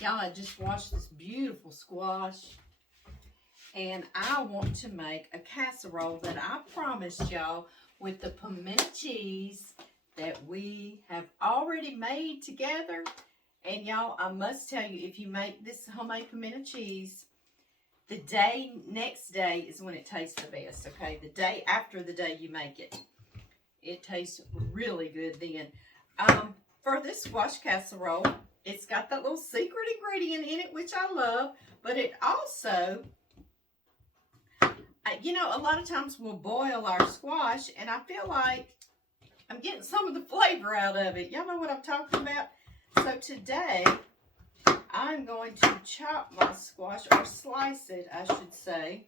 Y'all, I just washed this beautiful squash, and I want to make a casserole that I promised y'all with the pimento cheese that we have already made together. And y'all, I must tell you, if you make this homemade pimento cheese, the next day is when it tastes the best, okay? The day after the day you make it. It tastes really good then. For this squash casserole, it's got that little secret ingredient in it, which I love, but it also, you know, a lot of times we'll boil our squash, and I feel like I'm getting some of the flavor out of it. Y'all know what I'm talking about? So today, I'm going to chop my squash, or slice it, I should say.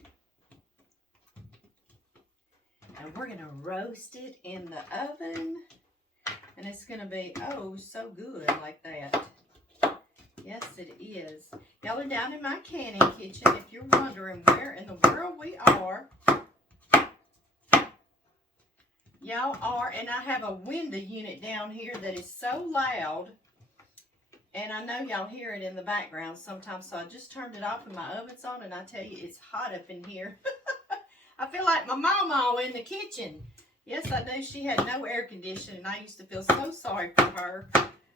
And we're going to roast it in the oven. And it's going to be, oh, so good like that. Yes, it is. Y'all are down in my canning kitchen. If you're wondering where in the world we are, y'all are, and I have a window unit down here that is so loud, and I know y'all hear it in the background sometimes, so I just turned it off and my oven's on, and I tell you, it's hot up in here. I feel like my mama in the kitchen. Yes, I do. She had no air conditioning, and I used to feel so sorry for her.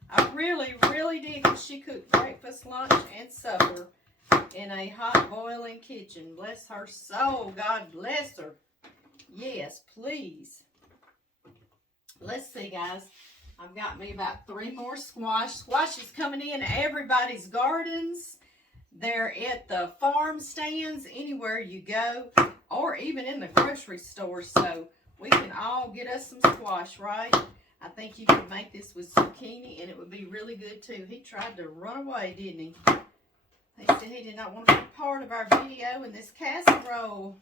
I really, really did, because she cooked breakfast, lunch, and supper in a hot, boiling kitchen. Bless her soul. God bless her. Yes, please. Let's see, guys. I've got me about 3 more squash. Squash is coming in everybody's gardens. They're at the farm stands, anywhere you go, or even in the grocery store. So we can all get us some squash, right? I think you could make this with zucchini, and it would be really good too. He tried to run away, didn't he? He said he did not want to be part of our video in this casserole.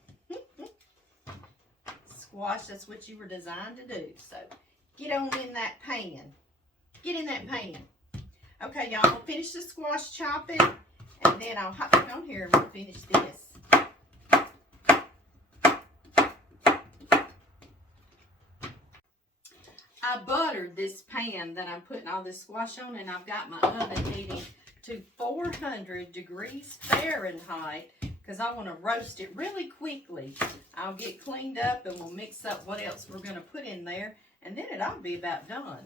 Squash, that's what you were designed to do. So get on in that pan. Get in that pan. Okay, y'all, I'm going to finish the squash chopping, and then I'll hop back on here and we'll finish this. I buttered this pan that I'm putting all this squash on, and I've got my oven heating to 400 degrees Fahrenheit because I want to roast it really quickly. I'll get cleaned up and we'll mix up what else we're going to put in there, and then it ought to be about done.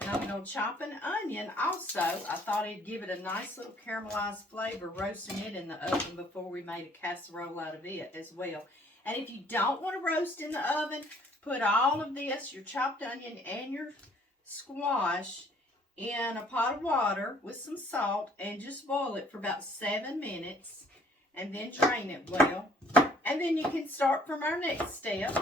And I'm going to chop an onion also. I thought it'd give it a nice little caramelized flavor roasting it in the oven before we made a casserole out of it as well. And if you don't want to roast in the oven, put all of this, your chopped onion and your squash, in a pot of water with some salt and just boil it for about 7 minutes and then drain it well. And then you can start from our next step.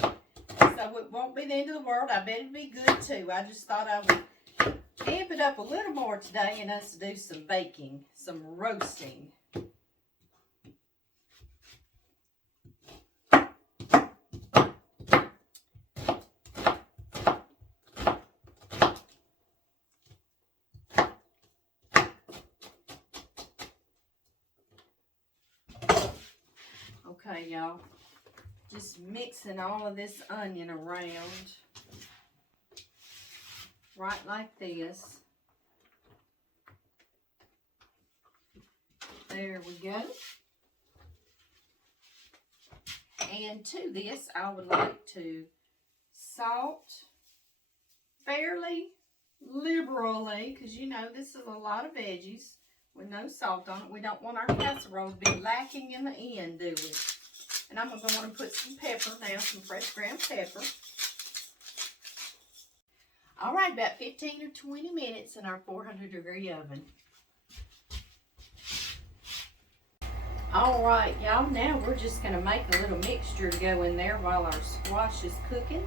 So it won't be the end of the world. I bet it'd be good too. I just thought I would amp it up a little more today and us do some baking, some roasting. Okay, y'all, just mixing all of this onion around, right like this. There we go. And to this, I would like to salt fairly liberally, because you know this is a lot of veggies with no salt on it. We don't want our casserole to be lacking in the end, do we? And I'm going to want to put some pepper now, some fresh ground pepper. All right, about 15 or 20 minutes in our 400-degree oven. All right, y'all, now we're just going to make a little mixture to go in there while our squash is cooking.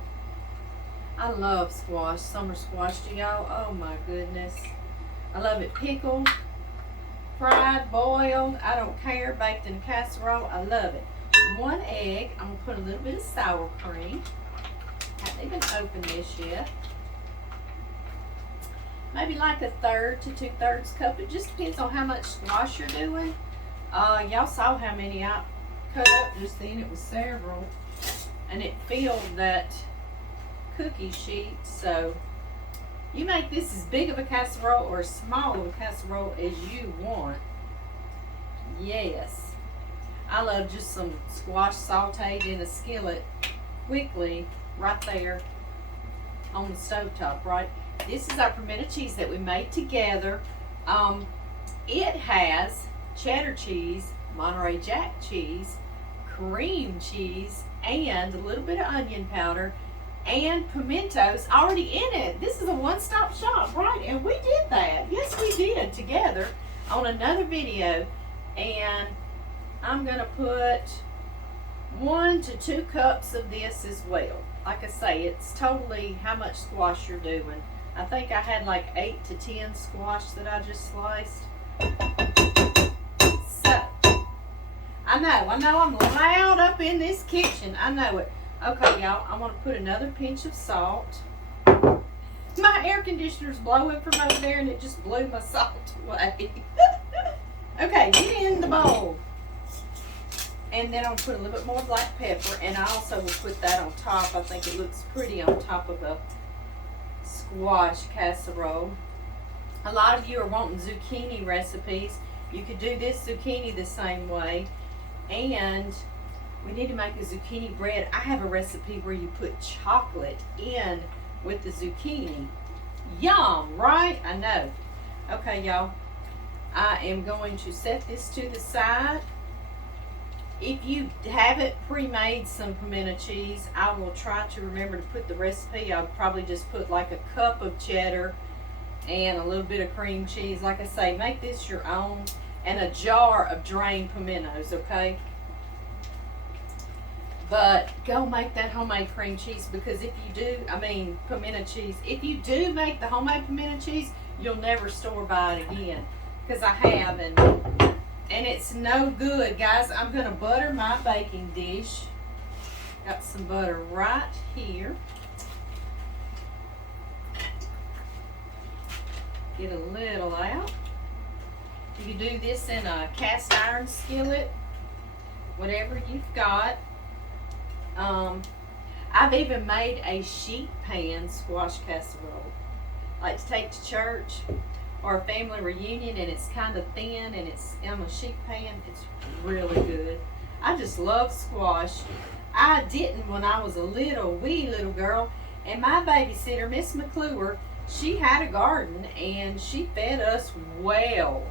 I love squash, summer squash, do y'all? Oh my goodness. I love it pickled, fried, boiled, I don't care, baked in a casserole, I love it. 1 egg, I'm going to put a little bit of sour cream. Haven't even opened this yet. Maybe like 1/3 to 2/3 cup. It just depends on how much squash you're doing. Y'all saw how many I cut up just then. It was several. And it filled that cookie sheet. So, You make this as big of a casserole or as small of a casserole as you want. Yes. I love just some squash sauteed in a skillet quickly right there on the stovetop, right? This is our pimento cheese that we made together. It has cheddar cheese, Monterey Jack cheese, cream cheese, and a little bit of onion powder and pimentos already in it. This is a one-stop shop, right? And we did that. Yes, we did together on another video. And I'm going to put 1 to 2 cups of this as well. Like I say, it's totally how much squash you're doing. I think I had like 8 to 10 squash that I just sliced. So, I know I'm loud up in this kitchen. I know it. Okay, y'all, I'm going to put another pinch of salt. My air conditioner's blowing from over there and it just blew my salt away. Okay, get in the bowl. And then I'll put a little bit more black pepper, and I also will put that on top. I think it looks pretty on top of a squash casserole. A lot of you are wanting zucchini recipes. You could do this zucchini the same way. And we need to make a zucchini bread. I have a recipe where you put chocolate in with the zucchini. Yum, right? I know. Okay, y'all. I am going to set this to the side. If you haven't pre-made some pimento cheese, I will try to remember to put the recipe. I'll probably just put like a cup of cheddar and a little bit of cream cheese. Like I say, make this your own, and a jar of drained pimentos, okay? But go make that homemade cream cheese, because if you do, pimento cheese, if you do make the homemade pimento cheese, you'll never store buy it again. Because I have, and it's no good, guys. I'm going to butter my baking dish. Got some butter right here. Get a little out. You can do this in a cast iron skillet, whatever you've got. I've even made a sheet pan squash casserole, like to take to church or a family reunion, and it's kind of thin and it's in a sheet pan. It's really good. I just love squash. I didn't when I was a wee little girl, and my babysitter, Miss McClure, she had a garden and she fed us well.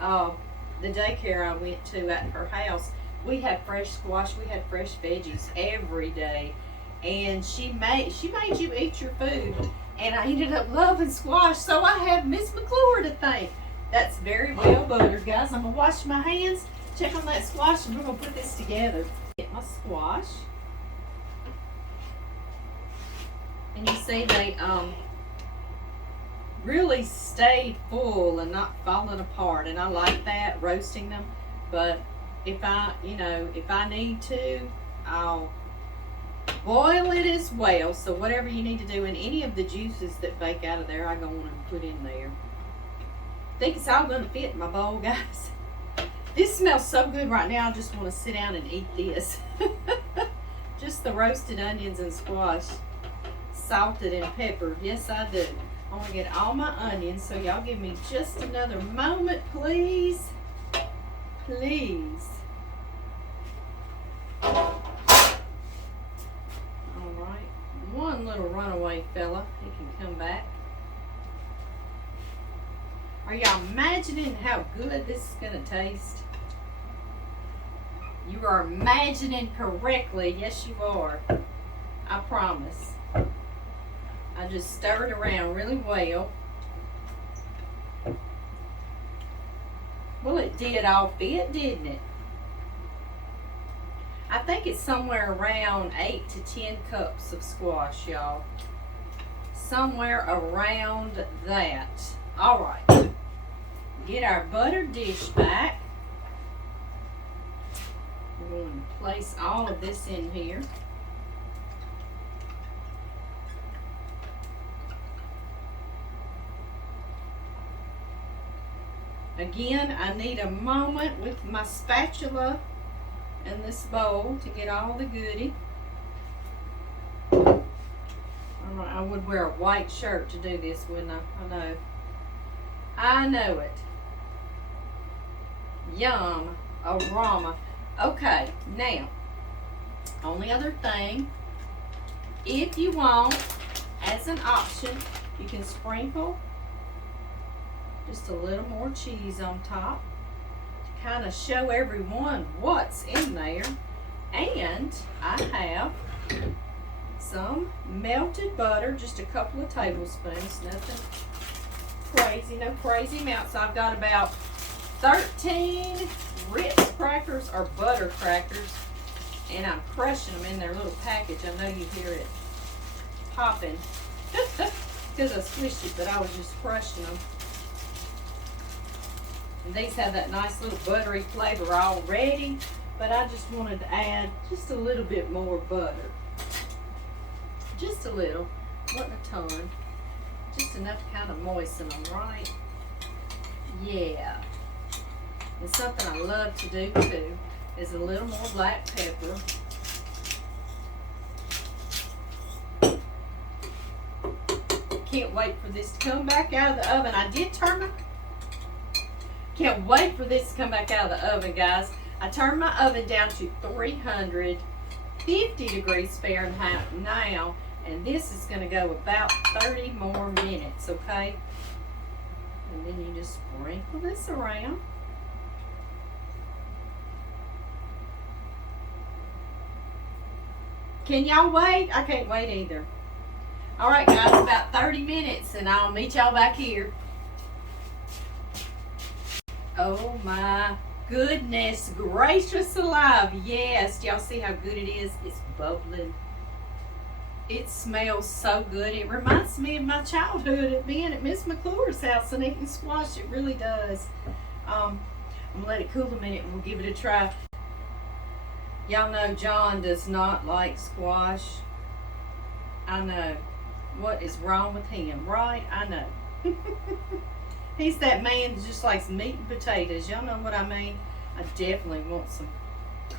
The daycare I went to at her house, we had fresh squash, we had fresh veggies every day, and she made you eat your food. And I ended up loving squash, so I have Miss McClure to thank. That's very well buttered, guys. I'm going to wash my hands, check on that squash, and we're going to put this together. Get my squash. And you see they really stayed full and not falling apart. And I like that, roasting them. But if I need to, I'll boil it as well. So whatever you need to do, and any of the juices that bake out of there, I'm going to put in there. I think it's all going to fit in my bowl, guys. This smells so good right now. I just want to sit down and eat this. Just the roasted onions and squash, salted and peppered. Yes, I do. I want to get all my onions, so y'all give me just another moment, please. Please. One little runaway fella, he can come back. Are y'all imagining how good this is going to taste? You are imagining correctly. Yes, you are. I promise. I just stir it around really well. Well, it did all fit, didn't it? I think it's somewhere around 8 to 10 cups of squash, y'all. Somewhere around that. All right. Get our butter dish back. We're going to place all of this in here. Again, I need a moment with my spatula in this bowl to get all the goodie. All I would wear a white shirt to do this, wouldn't I? I know it. Yum. Aroma. Okay, now, only other thing, if you want, as an option, you can sprinkle just a little more cheese on top to kind of show everyone what's in there. And I have some melted butter, just a couple of tablespoons, nothing crazy, no crazy amounts. I've got about 13 Ritz crackers or butter crackers, and I'm crushing them in their little package. I know you hear it popping because I squished it, but I was just crushing them. And these have that nice little buttery flavor already, but I just wanted to add just a little bit more butter. Just a little, wasn't a ton, just enough to kind of moisten them, right? Yeah. And something I love to do too is a little more black pepper. Can't wait for this to come back out of the oven. I did turn my, can't wait for this to come back out of the oven, guys. I turned my oven down to 350 degrees Fahrenheit now, and this is going to go about 30 more minutes, okay? And then you just sprinkle this around. Can y'all wait? I can't wait either. All right, guys, about 30 minutes, and I'll meet y'all back here. Oh, my goodness gracious alive. Yes, y'all see how good it is? It's bubbling. It smells so good. It reminds me of my childhood of being at Miss McClure's house and eating squash. It really does. I'm going to let it cool a minute and we'll give it a try. Y'all know John does not like squash. I know. What is wrong with him, right? I know. He's that man that just likes meat and potatoes. Y'all know what I mean? I definitely want some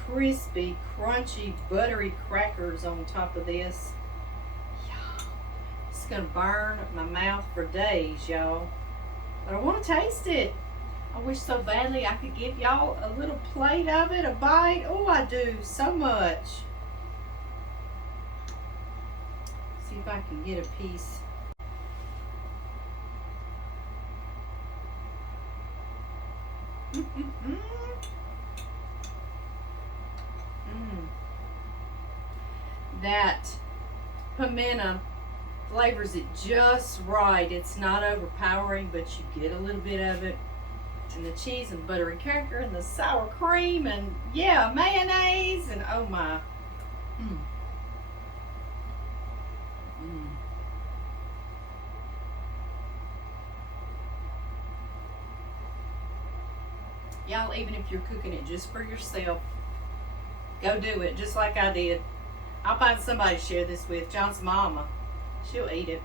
crispy, crunchy, buttery crackers on top of this. Yum. It's going to burn my mouth for days, y'all. But I want to taste it. I wish so badly I could give y'all a little plate of it, a bite. Oh, I do so much. See if I can get a piece. That pimento flavors it just right. It's not overpowering, but you get a little bit of it. And the cheese and buttery cracker and the sour cream and yeah, mayonnaise and oh my. Y'all, even if you're cooking it just for yourself, go do it just like I did. I'll find somebody to share this with. John's mama, she'll eat it.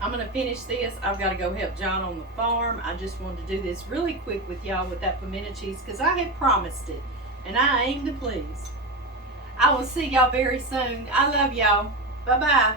I'm going to finish this. I've got to go help John on the farm. I just wanted to do this really quick with y'all with that pimento cheese because I had promised it and I aim to please. I will see y'all very soon. I love y'all. Bye-bye.